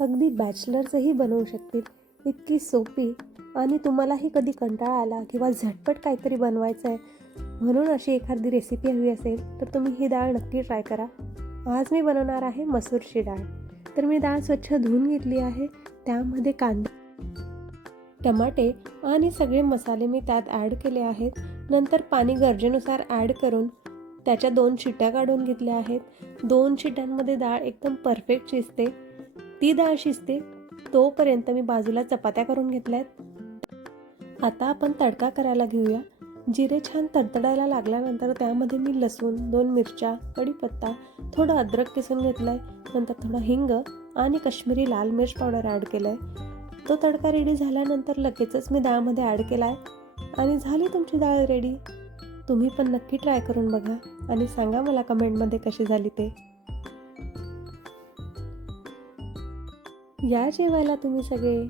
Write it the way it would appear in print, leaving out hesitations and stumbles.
अगदी बॅचलर्सही बनवू शकतील इतकी सोपी. आणि तुम्हालाही कधी कंटाळा आला किंवा झटपट काहीतरी बनवायचं आहे म्हणून अशी एखादी रेसिपी हवी असेल तर तुम्ही ही डाळ नक्की ट्राय करा. आज मी बनवणार आहे मसूरची डाळ. तर मी डाळ स्वच्छ धुवून घेतली आहे. त्यामध्ये कांदे, टमाटे आणि सगळे मसाले मी त्यात ॲड केले आहेत. नंतर पाणी गरजेनुसार ॲड करून त्याच्या 2 शिट्ट्या काढून घेतल्या आहेत. 2 शिट्ट्यांमध्ये डाळ एकदम परफेक्ट शिजते. ती डाळ शिजते तोपर्यंत मी बाजूला चपात्या करून घेतल्या आहेत. आता आपण तडका करायला घेऊया. जिरे छान तडतडायला लागल्यानंतर त्यामध्ये मी लसूण, 2 मिरच्या, कढीपत्ता, थोडं अद्रक किसून घेतलं आहे. नंतर थोडं हिंग आणि काश्मीरी लाल मिर्च पावडर ॲड केलं आहे. तो तडका रेडी झाल्यानंतर लगेचच मी डाळमध्ये ॲड केला आहे आणि झाली तुमची डाळ रेडी. तुम्ही पण नक्की ट्राय करून बघा आणि सांगा मला कमेंटमध्ये कशी झाली ते. या जेवायला तुम्ही सगळे.